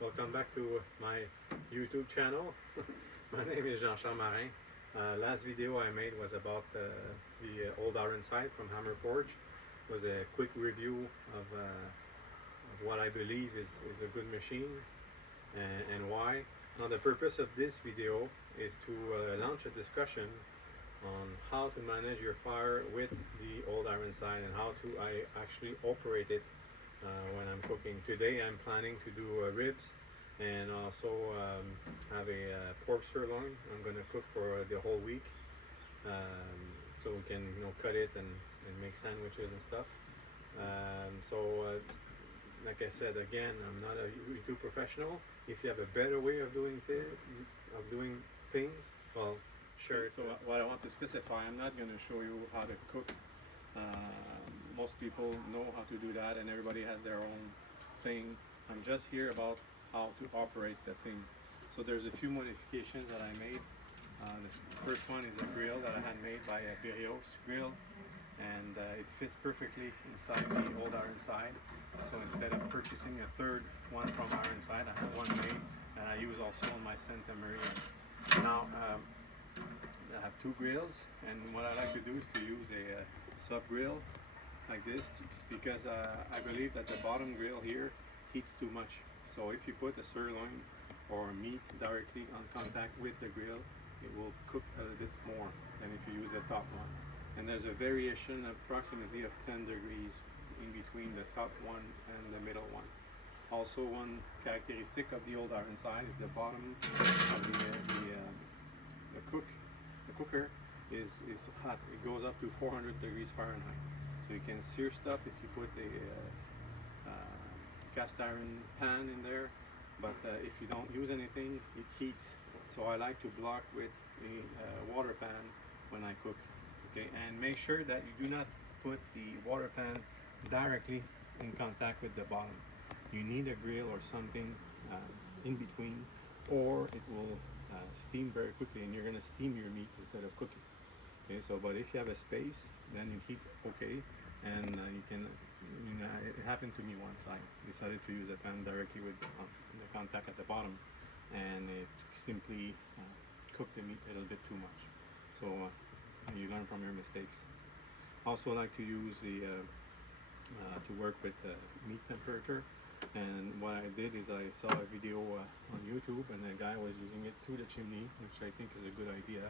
Welcome back to my YouTube channel. My name is Jean-Charles Marin. Last video I made was about the old iron sight from Hammer Forge. It was a quick review of what I believe is a good machine and why. Now the purpose of this video is to launch a discussion on how to manage your fire with the old iron sight and how to actually operate it when I'm cooking. Today I'm planning to do ribs and also have a pork sirloin. I'm going to cook for the whole week, so we can cut it and make sandwiches and stuff. Like I said again, I'm not a YouTube professional. If you have a better way of doing things, well, sure. So what I want to specify, I'm not going to show you how to cook. Most people know how to do that and everybody has their own thing. I'm just here about how to operate the thing. So there's a few modifications that I made. The first one is a grill that I had made by a Berrios grill, and it fits perfectly inside the old iron side. So instead of purchasing a third one from iron side, I have one made and I use also on my Santa Maria. Now I have two grills, and what I like to do is to use a sub grill like this, because I believe that the bottom grill here heats too much. So if you put a sirloin or meat directly on contact with the grill, it will cook a little bit more than if you use the top one. And there's a variation approximately of 10 degrees in between the top one and the middle one. Also, one characteristic of the old iron side is the bottom of the cooker is hot. It goes up to 400 degrees Fahrenheit. So you can sear stuff if you put a cast iron pan in there, but if you don't use anything, it heats. So I like to block with a water pan when I cook. Okay, and make sure that you do not put the water pan directly in contact with the bottom. You need a grill or something in between, or it will steam very quickly and you're going to steam your meat instead of cooking. Okay, so but if you have a space, then it heats okay, and you can. It happened to me once. I decided to use a pan directly with the contact at the bottom, and it simply cooked the meat a little bit too much. So you learn from your mistakes. Also like to use the to work with meat temperature. And what I did is I saw a video on YouTube, and a guy was using it through the chimney, which I think is a good idea.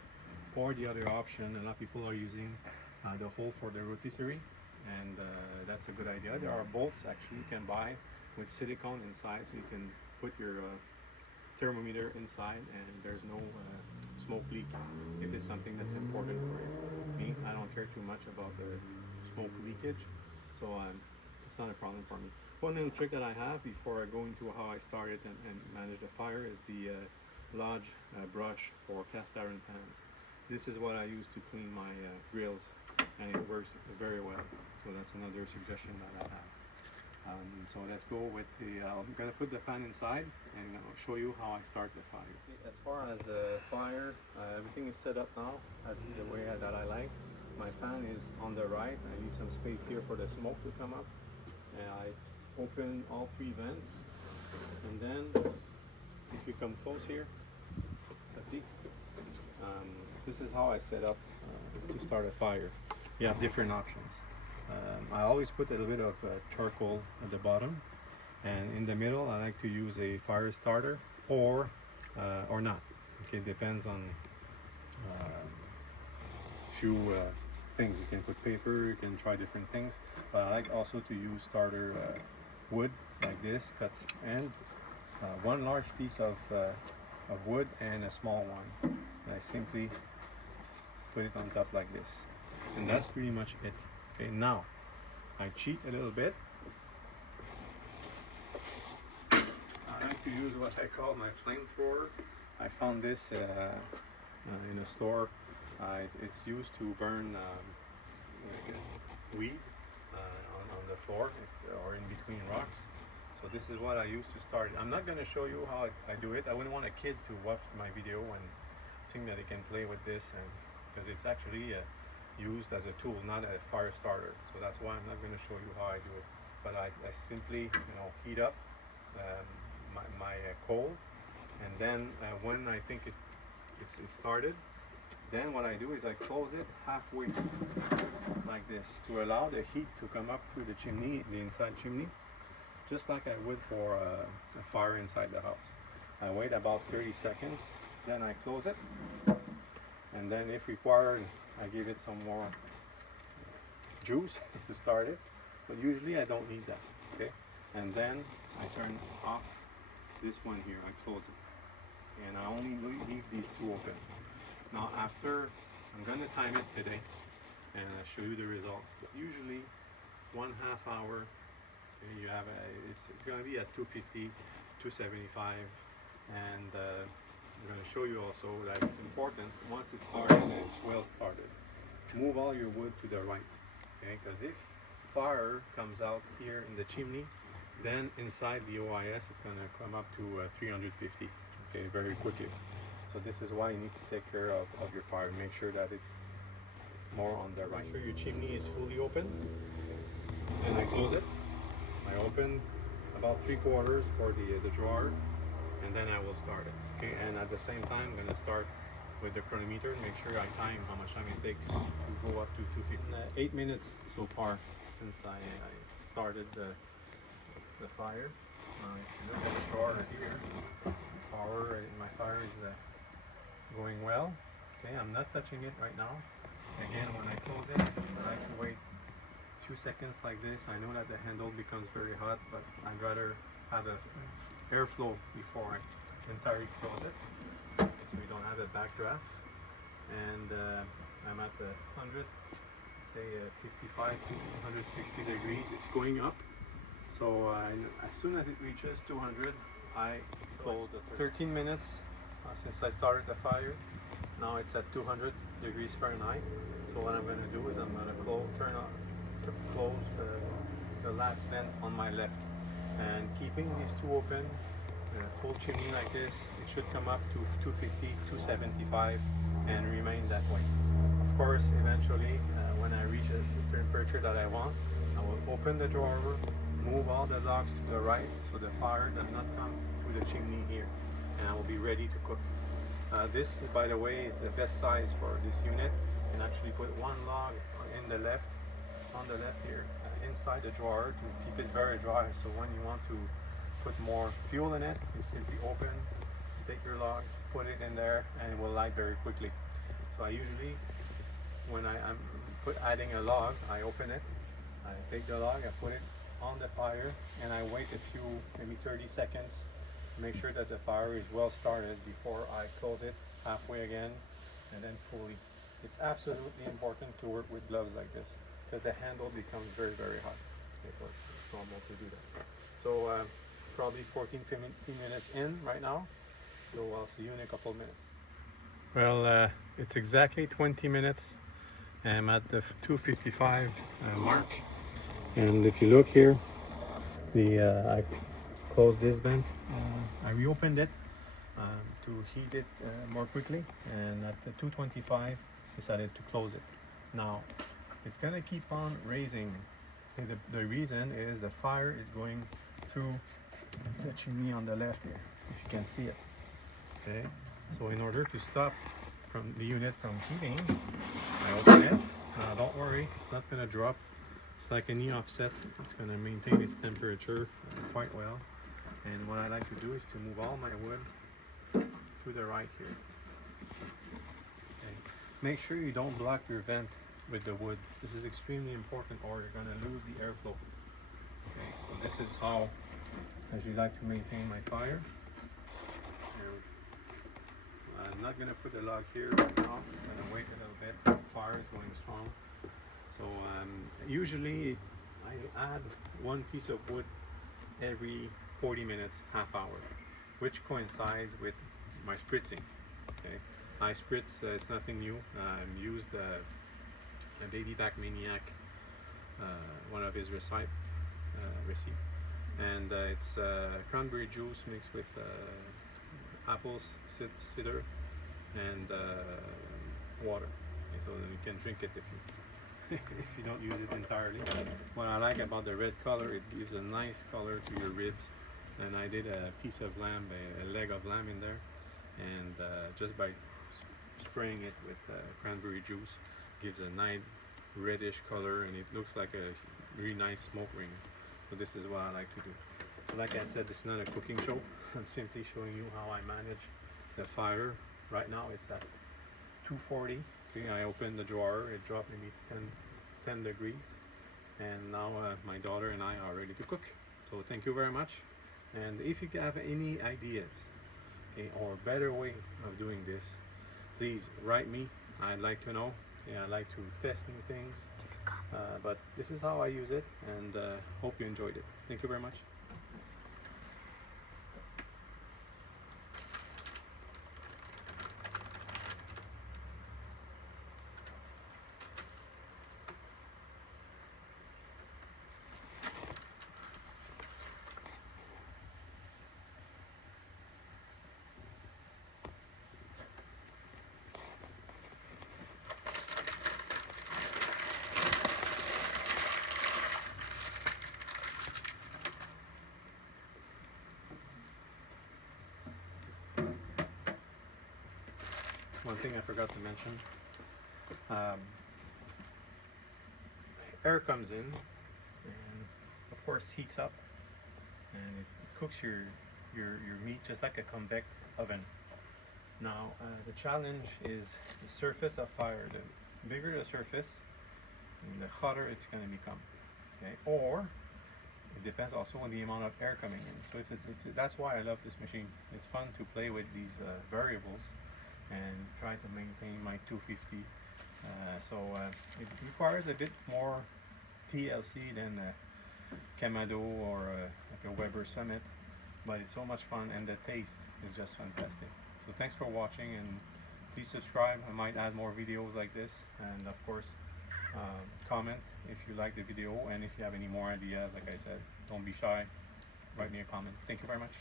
Or the other option, a lot of people are using the hole for the rotisserie, and that's a good idea. There are bolts actually you can buy with silicone inside, so you can put your thermometer inside and there's no smoke leak if it's something that's important for you. Me, I don't care too much about the smoke leakage, so it's not a problem for me. One little trick that I have before I go into how I started and manage the fire is the Lodge brush for cast iron pans. This is what I use to clean my grills, and it works very well. So that's another suggestion that I have. So let's go with the, I'm going to put the pan inside and I'll show you how I start the fire. As far as the fire, everything is set up now. That's the way that I like. My pan is on the right. I leave some space here for the smoke to come up. And I open all three vents, and then if you come close here, Sophie, this is how I set up to start a fire. You have different options. I always put a little bit of charcoal at the bottom, and in the middle I like to use a fire starter or not. Okay, depends on few things. You can put paper, you can try different things, but I like also to use starter wood like this, cut, and one large piece of wood and a small one. And I simply put it on top like this, and that's pretty much it. Okay, now I cheat a little bit. I like to use what I call my flamethrower. I found this in a store. It's used to burn weed on the floor or in between rocks. So this is what I use to start. I'm not going to show you how I do it. I wouldn't want a kid to watch my video and think that he can play with this, because it's actually used as a tool, not a fire starter. So that's why I'm not going to show you how I do it. But I simply heat up my coal, and then when I think it started, then what I do is I close it halfway like this to allow the heat to come up through the chimney, the inside chimney, just like I would for a fire inside the house. I wait about 30 seconds, then I close it, and then if required, I give it some more juice to start it, but usually I don't need that, okay? And then I turn off this one here, I close it, and I only leave these two open. Now after, I'm gonna time it today, and I'll show you the results, but usually 1/2 hour, okay, you have it's gonna be at 250, 275, and I'm going to show you also that it's important, once it's started and it's well started, move all your wood to the right, okay? Because if fire comes out here in the chimney, then inside the OIS it's going to come up to 350, okay, very quickly. So this is why you need to take care of your fire. Make sure that it's more on the right. Make sure your chimney is fully open, and I close it. I open about 3/4 for the drawer, and then I will start it, okay? And at the same time, I'm going to start with the chronometer and make sure I time how much time it takes to go up to 250. 8 minutes so far since I started the fire. If you look at the drawer here, power in my fire is going well. Okay, I'm not touching it right now. Again, when I close it, I like to wait 2 seconds like this. I know that the handle becomes very hot, but I'd rather have a airflow before I entirely close it, so we don't have a backdraft. And I'm at the 100, say 55, 160 degrees. It's going up. So as soon as it reaches 200, I close the 13 minutes since I started the fire. Now it's at 200 degrees Fahrenheit. So what I'm going to do is I'm going to close the last vent on my left. And keeping these two open, full chimney like this, it should come up to 250, 275 and remain that way. Of course, eventually, when I reach the temperature that I want, I will open the drawer, move all the logs to the right so the fire does not come through the chimney here, and I will be ready to cook. This, by the way, is the best size for this unit. You can actually put one log on the left here, inside the drawer to keep it very dry. So when you want to put more fuel in it, you simply open, take your log, put it in there, and it will light very quickly. So I usually, when I'm adding a log, I open it, I take the log, I put it on the fire, and I wait a few, maybe 30 seconds to make sure that the fire is well started before I close it halfway again, and then fully. It's absolutely important to work with gloves like this, because the handle becomes very, very hot. Okay, so it's normal to do that. So probably 14-15 minutes in right now, so I'll see you in a couple minutes. Well, it's exactly 20 minutes. I'm at the 255 mark, and if you look here, I closed this vent. I reopened it to heat it more quickly, and at the 225 decided to close it. Now it's gonna keep on raising. The reason is the fire is going through the chimney on the left here, if you can see it. Okay, so in order to stop from the unit from heating, I open it. Now don't worry, it's not gonna drop. It's like any offset. It's gonna maintain its temperature quite well. And what I like to do is to move all my wood to the right here. Okay. Make sure you don't block your vent with the wood. This is extremely important, or you're gonna lose the airflow. Okay, so this is how I usually like to maintain my fire. I'm not gonna put the log here right now. I'm gonna wait a little bit. The fire is going strong. So usually I add one piece of wood every 40 minutes, half hour, which coincides with my spritzing. Okay, I spritz. It's nothing new. I used a baby back maniac, one of his recipe, and it's cranberry juice mixed with apples, cider, and water. Okay, so you can drink it if you don't use it entirely. What I like about the red color, it gives a nice color to your ribs, and I did a piece of lamb, a leg of lamb in there, and just by spraying it with cranberry juice gives a nice reddish color, and it looks like a really nice smoke ring. So this is what I like to do. So like I said, this is not a cooking show. I'm simply showing you how I manage the fire. Right now it's at 240. Okay, I opened the drawer, it dropped maybe 10 degrees, and now my daughter and I are ready to cook. So thank you very much, and if you have any ideas, okay, or a better way of doing this, please write me. I'd like to know. Yeah, I like to test new things, but this is how I use it, and hope you enjoyed it. Thank you very much. One thing I forgot to mention, um, air comes in and of course heats up, and it cooks your meat just like a convect oven. Now the challenge is the surface of fire. The bigger the surface, the hotter it's going to become. Okay, or it depends also on the amount of air coming in. So that's why I love this machine. It's fun to play with these variables and try to maintain my 250. It requires a bit more TLC than a Kamado or like a Weber Summit, but it's so much fun, and the taste is just fantastic. So thanks for watching, and please subscribe. I might add more videos like this, and of course comment if you like the video, and if you have any more ideas, like I said, don't be shy, write me a comment. Thank you very much.